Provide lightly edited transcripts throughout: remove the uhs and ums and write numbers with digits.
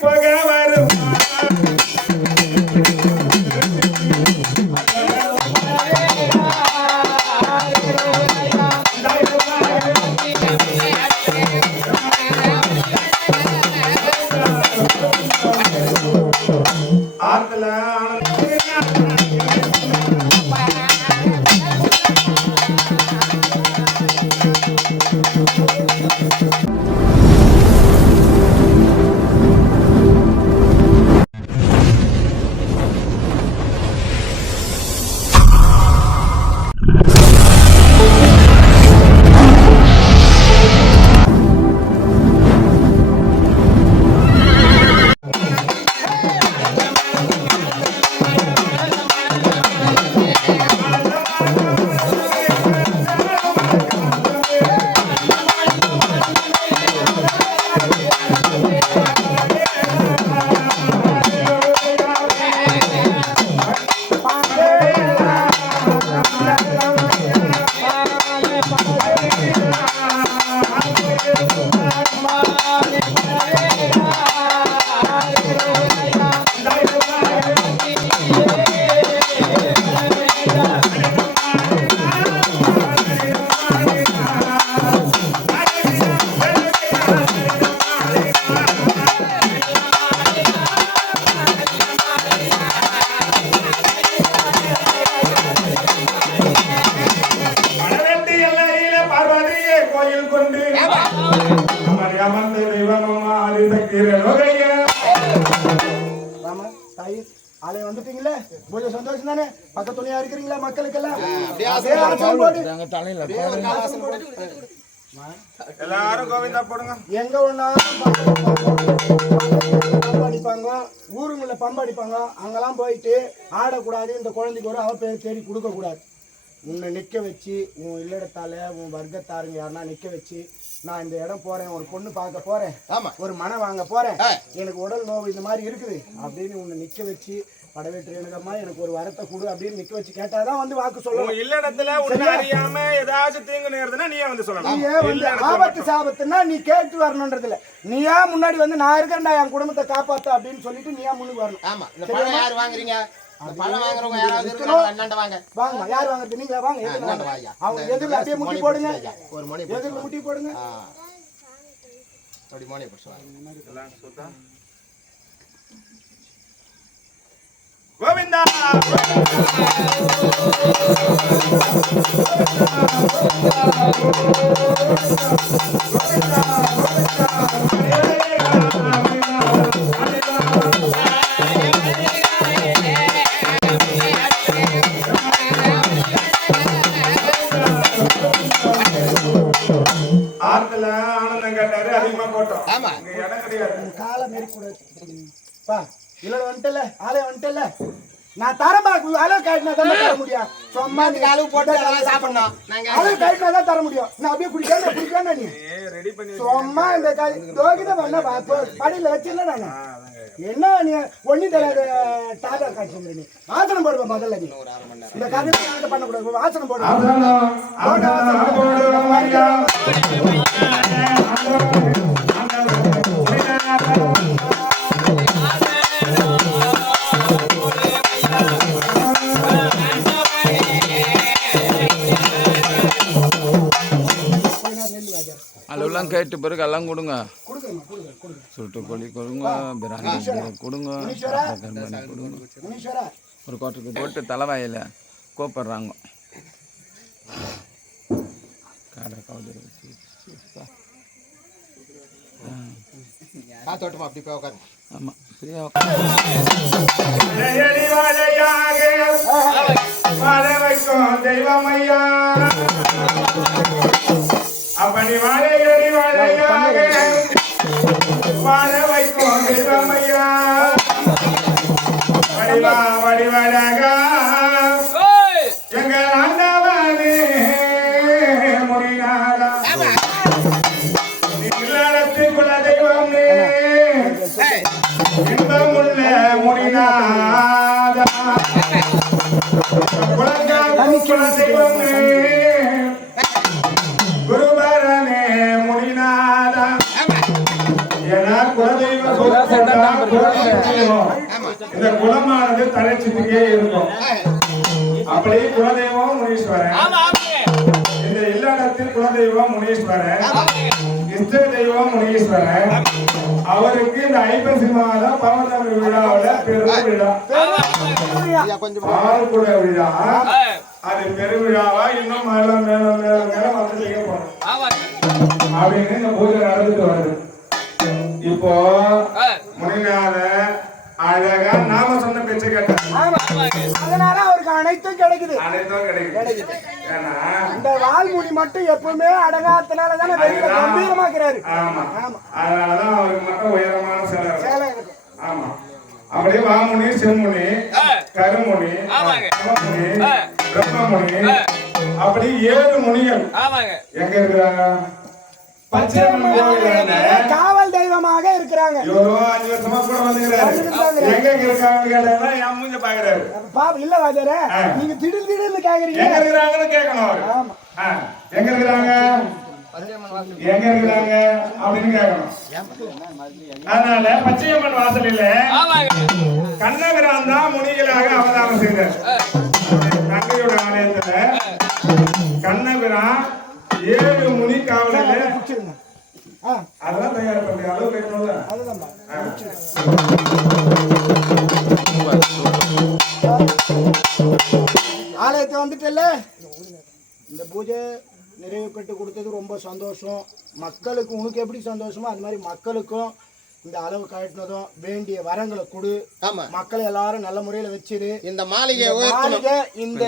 போக வரும் ஆளே வந்துட்டீங்களே கொஞ்சம் சந்தோஷம் தானே பக்கத்துணையா இருக்கிறீங்களா மக்களுக்கெல்லாம் எல்லாரும் கோவிந்தா போடுங்க எங்க ஒன்னாலும் பம்படிப்பாங்க ஊருங்கள பம்படிப்பாங்க அங்கெல்லாம் போயிட்டு ஆடக்கூடாது இந்த குழந்தைக்கு ஒரு அவ பேர் தேடி கொடுக்க கூடாது உன்னை நிக்க வச்சு உன் இல்லடத்தால உன் வர்க்கத்தாருங்க யாருன்னா நிக்க வச்சு நான் இந்த இடம் போறேன் ஒரு பொண்ணு பார்க்க போறேன் ஒரு மனை வாங்க போறேன் எனக்கு உடல் நோவு இந்த மாதிரி இருக்குது அப்படின்னு உன்னை நிக்க வச்சு படவேற்று எனக்கம்மா எனக்கு ஒரு வரத்தை கொடு அப்படின்னு நிக்க வச்சு கேட்டாதான் வந்து வாக்கு சொல்லணும் இல்ல இடத்துல உன்னை அறியாம ஏதாச்சும் தீங்கு நேர்றதுன்னா நீயே வந்து சொல்லணும் நீயே வந்து ஆபத்து சாபத்துன்னா நீ கேட்டு வரணும்ன்றது இல்ல நீயா முன்னாடி வந்து நான் இருக்கிறேன்டா என் குடும்பத்தை காப்பாத்த அப்படின்னு சொல்லிட்டு நீயா முன்னுக்கு வரணும் ஆமா இந்த பணம் யார் வாங்குறீங்க பணம் வாங்குறவங்க யாராவது இருக்காங்க அண்ணாண்ட வாங்க வாங்க யார் வாங்குறது நீங்க வாங்க அண்ணாண்ட வாங்க அவங்க எதிர்ல அப்படியே முட்டி போடுங்க ஒரு மணி எதிர்ல முட்டி போடுங்க அப்படி மணி போடுங்க எல்லாம் சுத்தா கோவிந்தா ஆத்துல ஆனந்தம் கேட்டாரு அதிகமா போட்டோம் ஆமா இடம் கிடையாது காலை மெரிக்கூடாது பா இல்ல வந்துட்டல ஆளே வந்துட்டல நான் தரமா அளவு காட்டினா தான் தர முடியும் சும்மா நீ அளவு போட்டு அதெல்லாம் சாப்பிடணும் நாங்க அளவு காட்டினா தான் தர முடியும் நான் அப்படியே குடிக்காம நீ ரெடி பண்ணி சும்மா இந்த தோகித பண்ண படியில வச்சிரல நாங்க என்ன நீ ஒண்ணி தராத டாடா காட்சி நீ வாசனம் போடுவ முதல்ல நீ இந்த கதை பண்ண கூடாது வாசனம் போடு அதெல்லாம் கேட்டு பிறகு எல்லாம் கொடுங்க சுட்டு கோழி கொடுங்க பிராணி கொடுங்க கொடுங்க ஒரு கோட்டுக்கு போட்டு தலைவாயில் கூப்பிட்றாங்க காடை கவுதர் காத்தோட்டமா அப்படி போய் உட்காரு ஆமாம் ஃப்ரீயாக தெய்வமையா அப்படி வாழையடி வாழையாக வாழ வைக்கும் தெய்வமையா வடிவா வடிவழக எங்கள் ஆண்டவனே முடியாதா இல்லடத்து குல தெய்வமே இன்பமுள்ள முடியாதா குல தெய்வமே குருபரனே முடிநாதா என குலதெய்வ இதுதான் குலதெய்வம். இந்த குலமானது தலைச்சிட்டுக்கே இருக்கும். அப்படியே குலதெய்வம் முனீஸ்வரன். இந்த இல்லடத்தில் குலதெய்வம் முனீஸ்வரன், இஷ்ட தெய்வம் முனீஸ்வரன். அவருக்கு இந்த ஐப்பசி மாதம் பௌர்ணமி விழாவில் பெரும் விழா, ஆறுகுட விழா. அது பெருவிழாவா இன்னும் மேலும் மேலும் மேலும் மேலும் வந்துட்டே போகணும் அப்படின்னு இந்த பூஜை நடந்துட்டு வருது. இப்போ முனிநாத அழகா நாம சொன்ன பேச்சை கேட்டார். அதனால அவருக்கு அனைத்தும் கிடைக்குது. அனைத்தும் கிடைக்குது. ஏன்னா இந்த வால்முடி மட்டும் எப்பவுமே அடங்காதனால தானே வெளியில கம்பீரமாக்குறாரு. ஆமா, அதனாலதான் அவருக்கு மட்டும் உயரமான சேலை இருக்கு. ஆமா, அப்படியே வாமுனி, செம்முனி, கருமுனி, சிவமுனி, பிரம்மமுனி, அப்படி 7 முனிகள் எங்க இருக்கிறாங்க? பச்சையம்மன் கோவில் காவல் தெய்வமாக இருக்கிறாங்க. 5 வருஷமா கூட வந்துக்கிறாரு. எங்க இருக்காங்க கேட்டா என் மூஞ்ச பாக்குறாரு. இல்ல வாஜர, நீங்க திடீர்னு கேக்குறீங்க. எங்க இருக்கிறாங்கன்னு கேட்கணும் அவரு. எங்க இருக்கிறாங்க, எங்க இருக்கிறாங்க அப்படின்னு கேட்கணும். அதனால பச்சையம்மன் வாசலில கண்ணபிரான் தான் முனிகளாக அவதாரம் செய்தார். தங்கையோட ஆலயத்துல கண்ணபிரான் 7 முனி காவலில் அதெல்லாம் தயார் பண்ணி அளவு கேட்கணும்ல. ஆலயத்தை வந்துட்டல, இந்த பூஜை நிறைவு பெற்று கொடுத்தது ரொம்ப சந்தோஷம். மக்களுக்கு உனக்கு எப்படி சந்தோஷமோ அது மாதிரி மக்களுக்கும் இந்த அளவு காட்டினதும் வேண்டிய வரங்களை கொடு. மக்களை எல்லாரும் நல்ல முறையில வச்சிரு. இந்த மாளிகை இந்த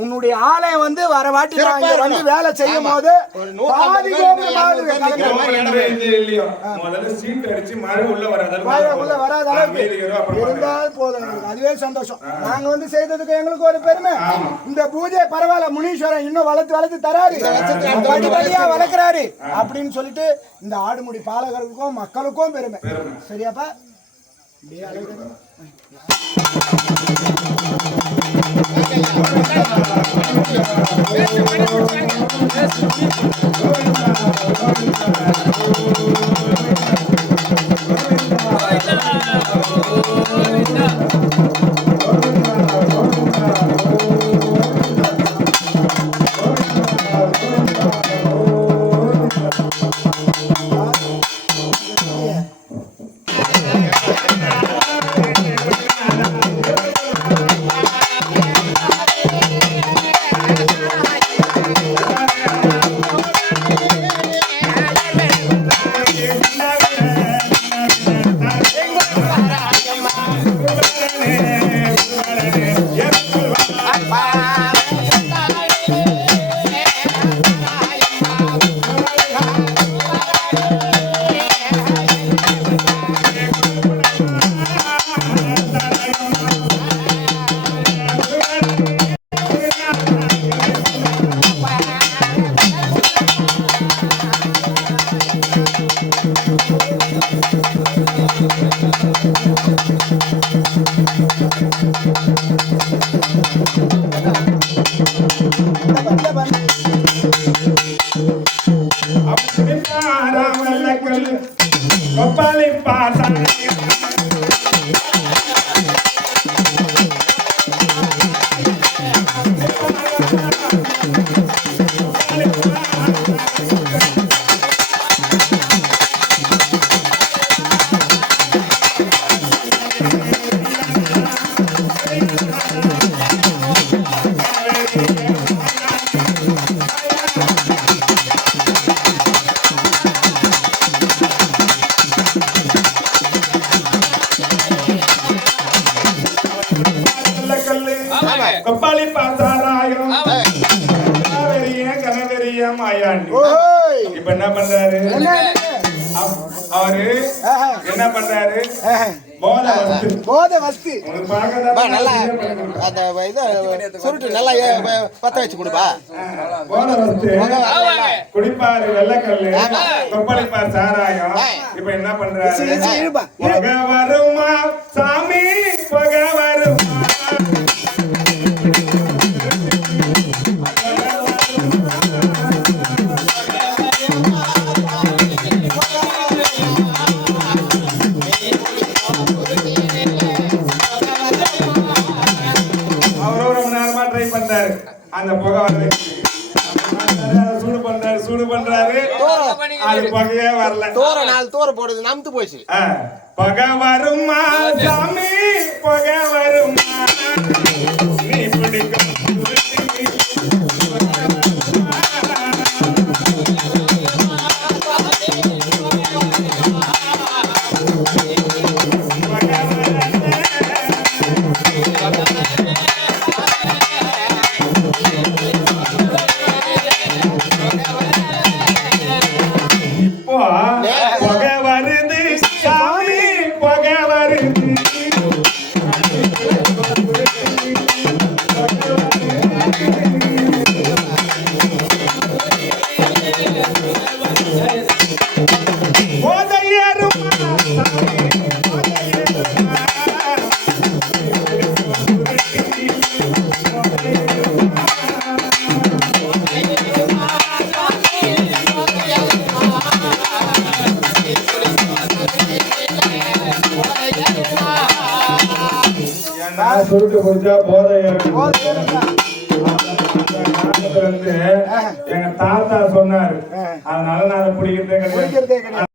உன்னுடைய ஆலயம் வந்து வர வாட்டி வந்து வேலை செய்யும் போது உள்ள வராத அளவுக்கு இருந்தால் போதும். அதுவே சந்தோஷம். நாங்க வந்து செய்ததுக்கு எங்களுக்கு ஒரு பெருமை. இந்த பூஜை பரவாயில்ல, முனீஸ்வரன் இன்னும் வளர்த்து தராரு, படிப்படியா வளர்க்கிறாரு அப்படின்னு சொல்லிட்டு இந்த ஆடுமுடி பாலகருக்கும் மக்களுக்கும் பெருமை. சரியாப்பா? கப்பாலி பாசாராயிரம் கனவெறியம் ஆயாண்டி. இப்ப என்ன பண்றாரு அவரு? என்ன பண்றாரு? போத வஸ்து நல்லா அந்த இது சுருட்டு நல்லா பத்த வச்சு கொடுப்பா. போத வஸ்து குடிப்பாரு வெள்ளக்கல்லு, கொப்பளிப்பார் சாராயம். இப்ப என்ன பண்றாரு? புகை வருமா சாமி, புகை வருமா. அவரும் ரொம்ப நேரமா ட்ரை பண்றாரு அந்த புகை வர வச்சு சூடு பண்றாரு அது புகையே வரல தூர 4 தூர போடுது நம்பு போச்சு புகை வருமா சாமி புகை வருமா நீ பிடிக்கும் புகை வருது சாமி புகை வருது சுருட்டு குடிச்சா போதை எங்க தாத்தா சொன்னாரு அதனால நான் அதை பிடிக்கிறதே கிடையாது